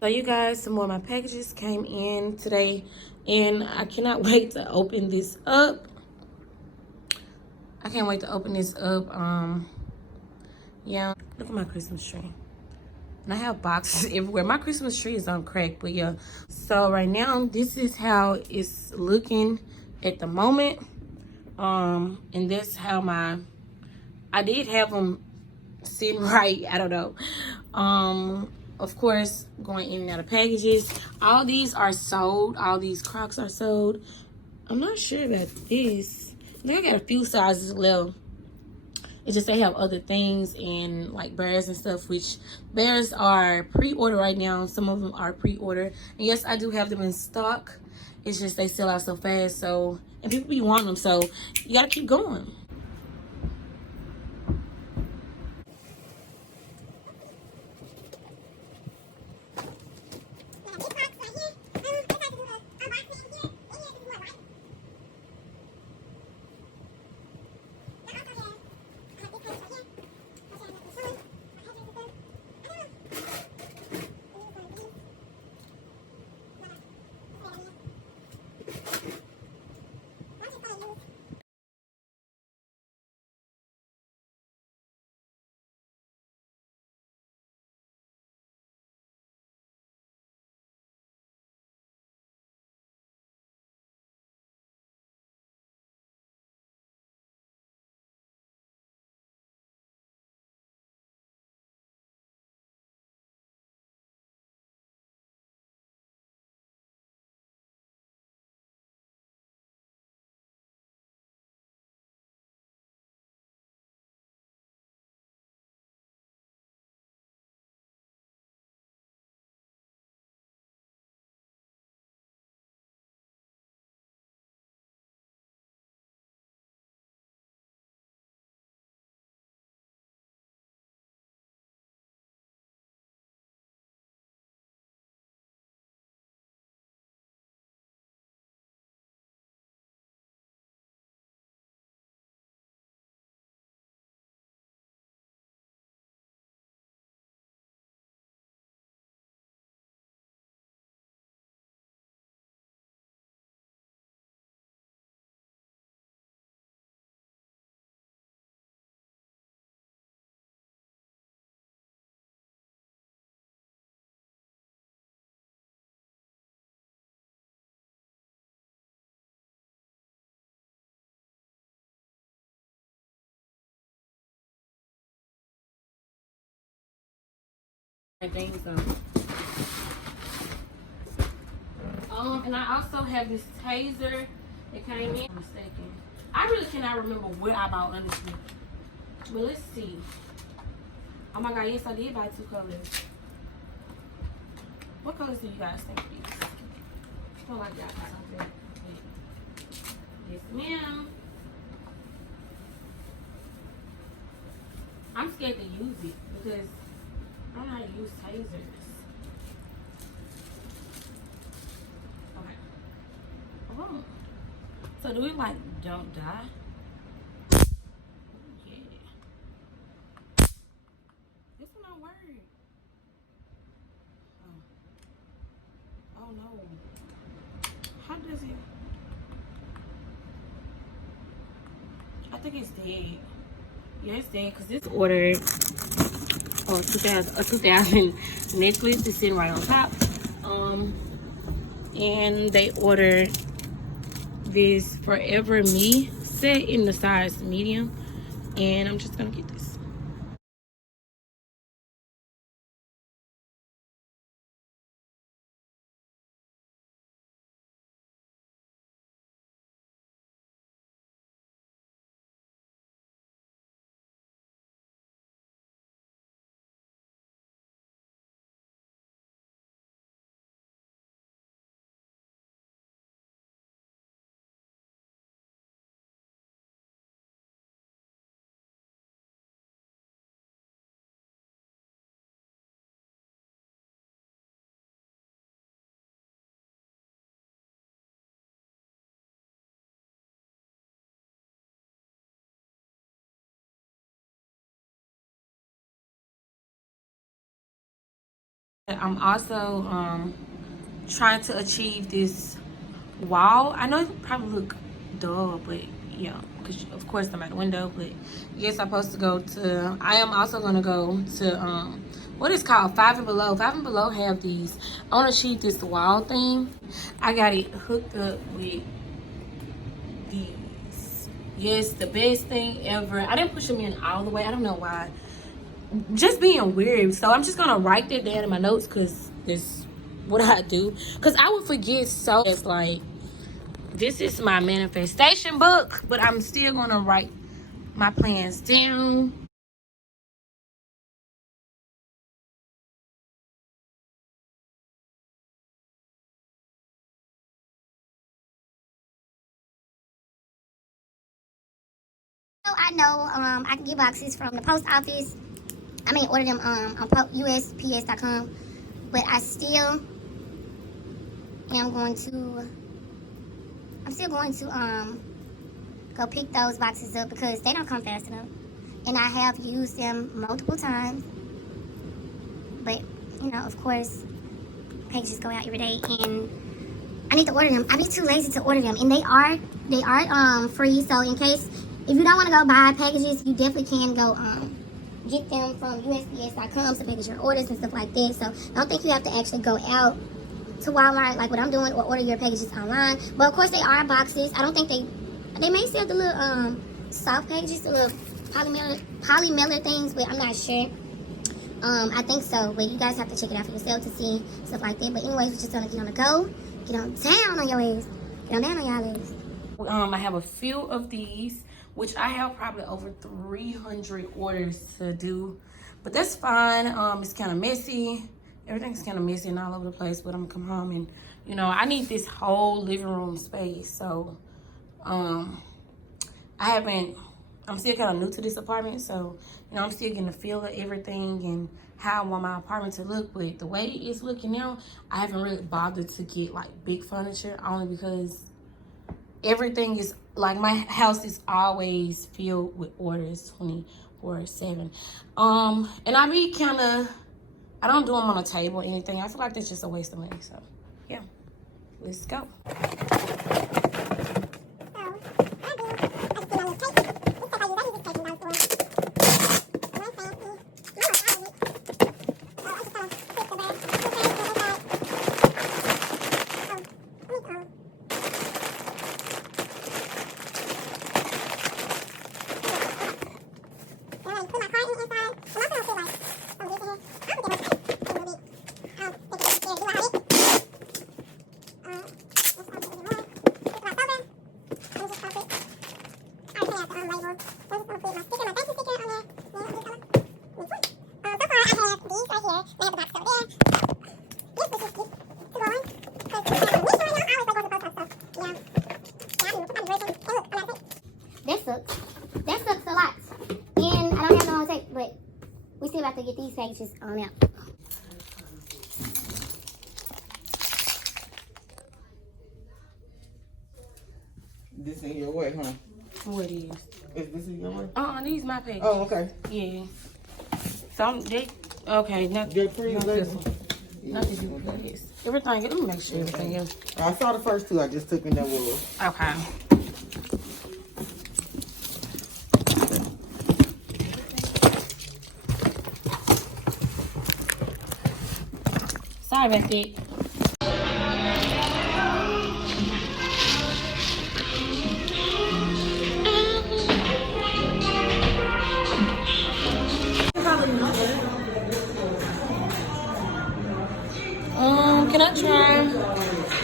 So you guys, some more of my packages came in today, and I cannot wait to open this up. I can't wait to open this up. Yeah, look at my Christmas tree. And I have boxes everywhere. My Christmas tree is on crack, but yeah. So right now, this is how it's looking at the moment. And that's how I did have them sitting right. I don't know. Of course, going in and out of packages. All these are sold. All these Crocs are sold. I'm not sure about this. I think I got a few sizes left. It's just they have other things and like bears and stuff, which bears are pre-order right now. Some of them are pre-order. And yes, I do have them in stock. It's just they sell out so fast. So, and people be wanting them. So you got to keep going. Things and I also have this taser that came in. I'm mistaken. I really cannot remember what I bought honestly. But let's see. Oh my god, yes I did buy 2 colors. What colors do you guys think these? I feel like y'all got something. Yes, ma'am. I'm scared to use it because I don't know how to use tasers. Okay. Oh. So do we like don't die? Oh, yeah. This one don't work. Oh. Oh no. How does it? I think it's dead. Yeah, it's dead because this ordered a 2000 necklace is sitting right on top. And they ordered this Forever Me set in the size medium, and I'm just gonna get this. I'm also trying to achieve this wall. I know it probably look dull, but yeah, because of course I'm at the window. But yes, I'm supposed to go to. I am also gonna go to what is called Five and Below. Five and Below have these. I want to achieve this wall thing. I got it hooked up with these. Yes, the best thing ever. I didn't push them in all the way. I don't know why. Just being weird. So I'm just gonna write that down in my notes because this what I do. Because I would forget. So it's like, this is my manifestation book, but I'm still gonna write my plans down. I know I can get boxes from the post office. I mean, order them on USPS.com, but I still am going to. I'm still going to go pick those boxes up because they don't come fast enough, and I have used them multiple times. But you know, of course, packages go out every day, and I need to order them. I be too lazy to order them, and they are free. So in case if you don't want to go buy packages, you definitely can go get them from USPS.com to package your orders and stuff like that. So I don't think you have to actually go out to Walmart like what I'm doing or order your packages online. But of course they are boxes. I don't think they may sell the little soft packages, the little polymer things, but I'm not sure. I think so, but you guys have to check it out for yourself to see stuff like that. But anyways, we're just gonna get on the go, get on down on your ass, get on down on y'all ass. I have a few of these, which I have probably over 300 orders to do, but that's fine. It's kind of messy. Everything's kind of messy and all over the place, but I'm gonna come home and, you know, I need this whole living room space. So, I'm still kind of new to this apartment, so, you know, I'm still getting the feel of everything and how I want my apartment to look. But the way it's looking now, I haven't really bothered to get like big furniture, only because everything is like, my house is always filled with orders 24/7. And I don't do them on a table or anything. I feel like that's just a waste of money. So yeah, let's go. That sucks a lot. And I don't have no more tape, but we still have to get these packages on out. This in your way, huh? What is? Is this in your way? These my pages. Oh, okay. Yeah. Okay, not Good for you, baby. Not to do this. Everything, let me make sure everything is. I saw the first two. I just took in that wool. Okay. Sorry about that. Can I try?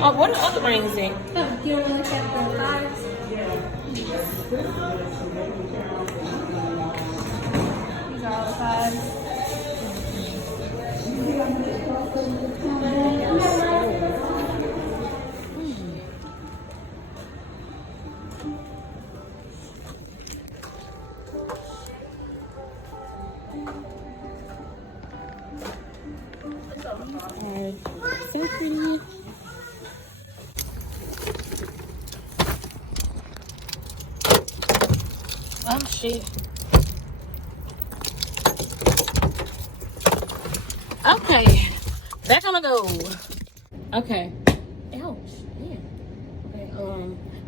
Oh, what are the other rings in? Do you want to look at the fives? These are all the fives. So pretty. Oh shit. Okay. Back on the go. Okay. Ouch. Yeah. Okay.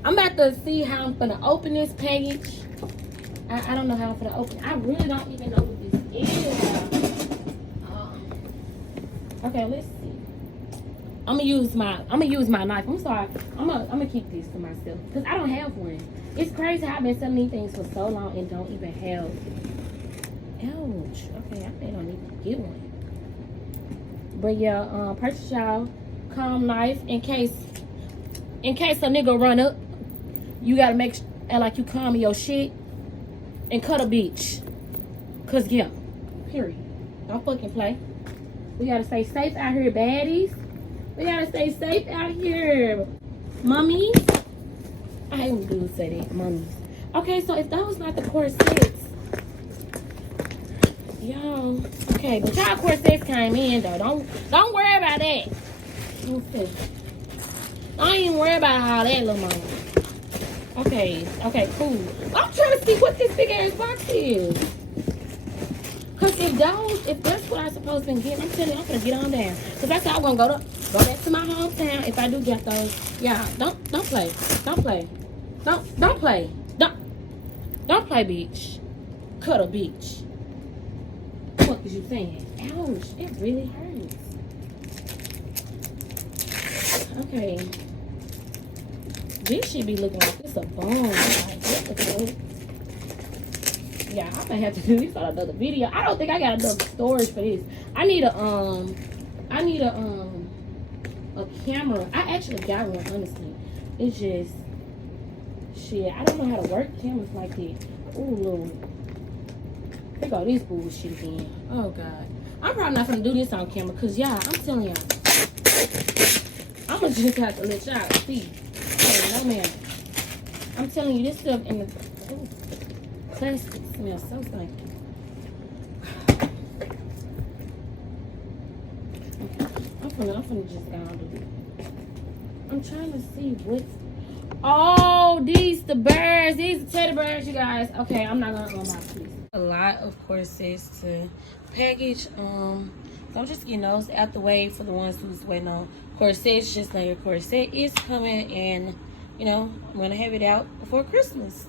I'm about to see how I'm gonna open this package. I don't know how I'm gonna open it. I really don't even know what this is. Okay, let's see. I'm gonna use my knife. I'm sorry. I'm gonna keep this for myself because I don't have one. It's crazy how I've been selling these things for so long and don't even have. Ouch. Okay, I think I need to get one. But yeah, purchase y'all calm knife in case a nigga run up. You gotta make like you calm your shit and cut a bitch. Cause yeah, period. Don't fucking play. We gotta stay safe out here, baddies. We gotta stay safe out here, mummies. I hate when dudes say that, mummies. Okay, so if those not the corsets, y'all. Okay, but y'all corsets came in though. Don't worry about that. Don't even worry about all that, little mama. Okay, cool. I'm trying to see what this big ass box is. Cause if that's what I'm supposed to get, I'm telling you, I'm gonna get on down. Cause I said I want to go back to my hometown if I do get those. Yeah, don't play, don't play, don't play, don't play, bitch. Cut a bitch. What was you saying? Ouch, it really hurts. Okay, this should be looking like it's a bone. Like, what the fuck? Yeah, I might have to do this on another video. I don't think I got enough storage for this. I need a camera. I actually got one, honestly. It's just shit. I don't know how to work cameras like that. Ooh, Lord. Here go this bullshit again. Oh God. I'm probably not gonna do this on camera because y'all, I'm telling y'all, I'm gonna just have to let y'all see. Hey, no man. I'm telling you, this stuff in the plastic smells so stinky. I'm finna just go and do it. I'm trying to see what. Oh, these the bears. These the teddy bears, you guys. Okay, I'm not gonna unbox this. A lot of corsets to package. So I'm just getting those out the way for the ones who's waiting on corsets. Just know your corset is coming, and you know I'm gonna have it out before Christmas.